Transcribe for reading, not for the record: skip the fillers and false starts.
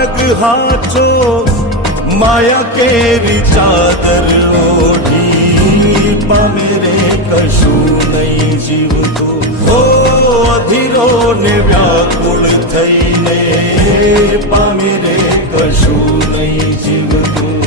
માર્ગ હાચો માયા કેરી ચાદર ઓઢી પામે રે કશું નહીં જીવતું હો અધીરો ને વ્યાકુળ થઈને પામે રે કશું નહીં જીવતું